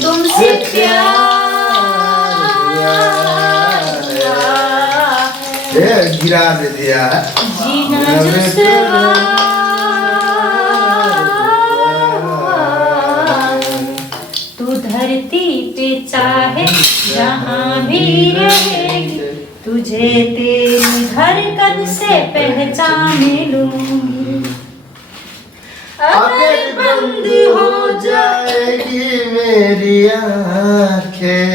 तुमसे प्यार गिरा दे दिया जीना दुश्वार। तू धरती पे चाहे जहाँ भी रहेगी, तुझे तेरी धड़कन से पहचान लूंगी। अगर बंद हो जाएगी मेरी आँखें,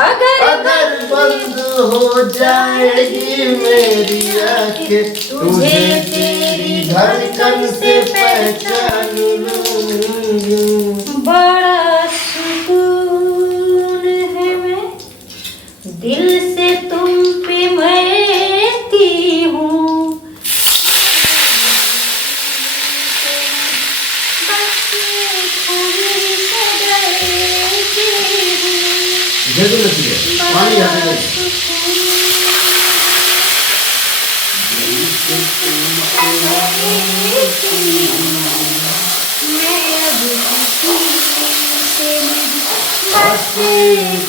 अगर बंद हो जाएगी मेरी आँखें, तुझे तेरी धड़कन से पहचान लूंगी। बड़ा सुकून है, मैं दिल से तुम पे मरती हूँ। बस कोई से डरती हूँ। पानी आने बड़ा लगे।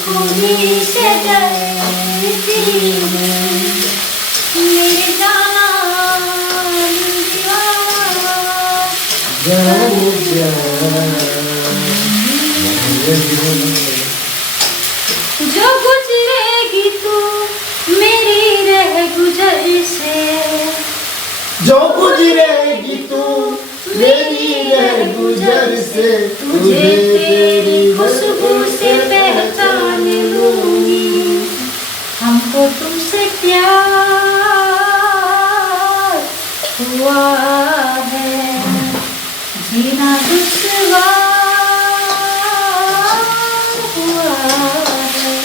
खूनी से डरती हूँ। मेरे जान दीवाना, जो गुजरेगी तू मेरी रह गुजर से, जो गुजरेगी तू मेरी रह गुजर से, तुझे तेरी खुशबू से पहचान लूंगी। हमको तुमसे प्यार हुआ है, जीना दुश्वार हुआ है।